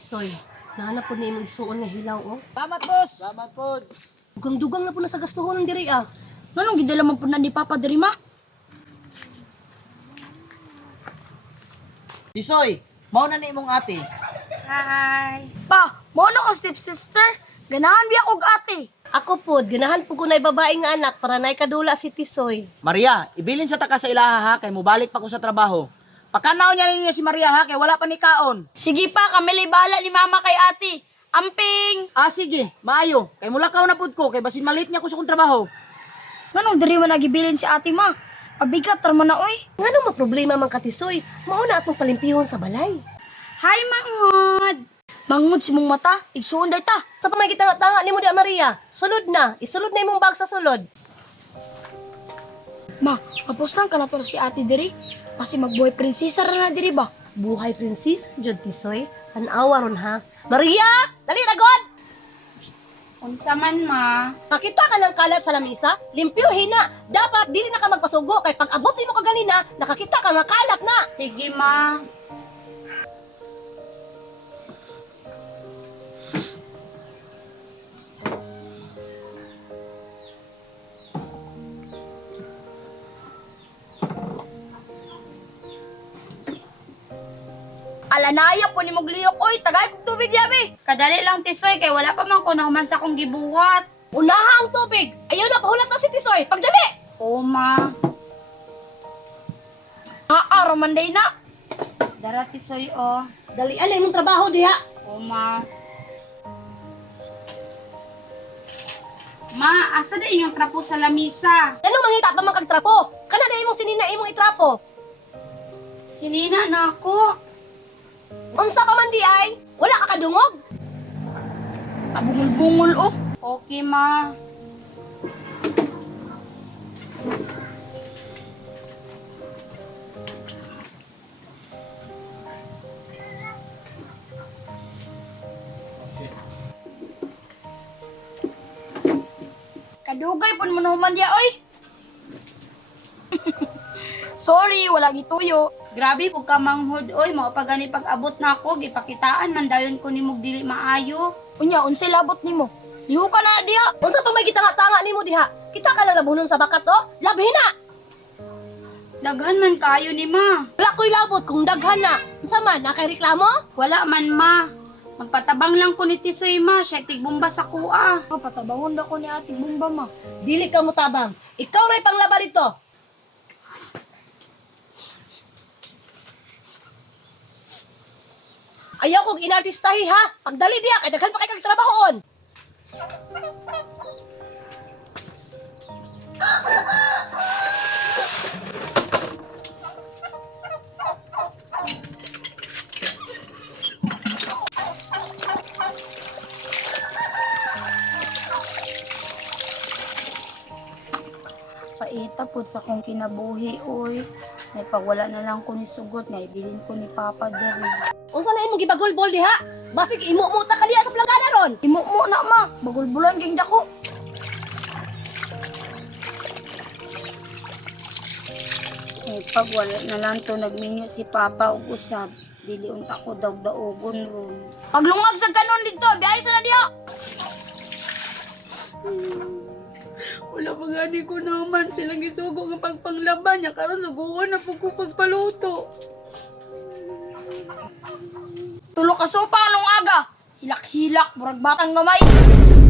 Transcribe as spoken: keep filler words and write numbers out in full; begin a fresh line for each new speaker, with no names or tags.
Tisoy. Nahanap po ni imong isuon nga hilaw, oh.
Salamat, boss. Salamat po.
Dugang-dugang na po na sa gastuhon ng diri, ah.
Nganong gidala man po na ni Papa diri ma?
Tisoy, mao na ni imong ate.
Hi. Pa, mo na ko stepsister. Ganahan biya kog ate.
Ako po, ganahan po ko na babae nga anak para na kadula si Tisoy.
Maria, ibilin sa taka sa ilaha ha, kay mubalik pa ko sa trabaho. Pakanaw niya niya si Maria ha, kay wala pa ni kaon.
Sige pa, kami bahala ni Mama kay ate. Amping.
Ah, sige, maayo. Kay mula kaon na pud ko, kay basin malit niya ko sa kong trabaho.
Nganong diri man nagibilin si ate ma? Pabigat ra man na oy.
Ngano maproblema man ka Tisoy? Mao na atong palimpihon sa balay.
Hi Mangod. Mangod si mong mata, igsuon day ta.
Sa pamay kita nga tanga nimo di Maria. Sulod na, isulod na imong bag sa sulod.
Ma, kapustan ka na to si ate diri. Kasi magbuhay prinsesa ra na diri ba?
Buhay prinsesa jud Tisoy. An-awa ron ha. Maria, dali na god.
Unsa man ma?
Nakita ka ng kalat sa lamisa? Limpyuhin na. Dapat dili na ka magpasugo kay pag abot nimo ka ganina, nakakita ka nga kalat na.
Sige ma. Alanaya po ni Mogliyok, oy, tagay kong tubig yabi. Kadali lang tisoy, kay wala pa man ko nahuman sa kong gibuhat.
Unaha ang tubig. Ayaw na pahulat na si Tisoy. Pagdali.
Oo, ma. Haa, romanday na. Dara tisoy, oh.
Dali alay mong trabaho diha.
Oo, ma. Ma, asa na iyong trapo sa lamisa?
Ano mangita pa man kag trapo? Kana na imong sinina imong itrapo.
Sinina na ako.
Unsa pa man di ay? Wala ka kadungog?
Abungol-bungol, oh. Okay, ma. Kadugay pun mo nahuman diya, oy. Sorry, wala gituyo. Grabe po ka manghod, oy. Mao pa gani pag-abot na ako, gipakitaan man dayon ko nimog dili maayo. Unya, unsay labot nimo? Liho ka na diha.
Unsa pa may gitanga-tanga nimo diha? Kita ka lang nabunon sa bakat to? Labhin na.
Daghan man kayo ni ma.
Wala ko'y labot kung daghan na. Unsa man nakay reklamo?
Wala man ma. Magpatabang lang ko ni Tisoy ma, siya tigbumba sa kuha. Oh, patabangon na ko ni ate bumba ma.
Dili ka mutabang. Ikaw ray panglaba dito. Ayaw kong inartistahi ha. Pagdali diha kay daghan pa kay kag trabahoon.
Paita pud sa kong kinabuhi, oy. May pagwala na lang ko ni sugot, nga ibilin ko ni Papa diri.
Unsa na imong gibagulbol diha? Basig imo mo ta kaliya sa planggana ron.
Imo mo na ma, bagulbulan ging dako. Eh, pagwala na lang to nagminyo si Papa ug usab. Dili unta ko daw daogon ron. Paglungag sa kanon dito, biyahe sa na diha. Wala pa gani ko naman silang isugo ng pagpanglaban niya karon suguan na po ko pagpaluto. Tulo ka sopa nung aga. Hilak-hilak, murag batang gamay.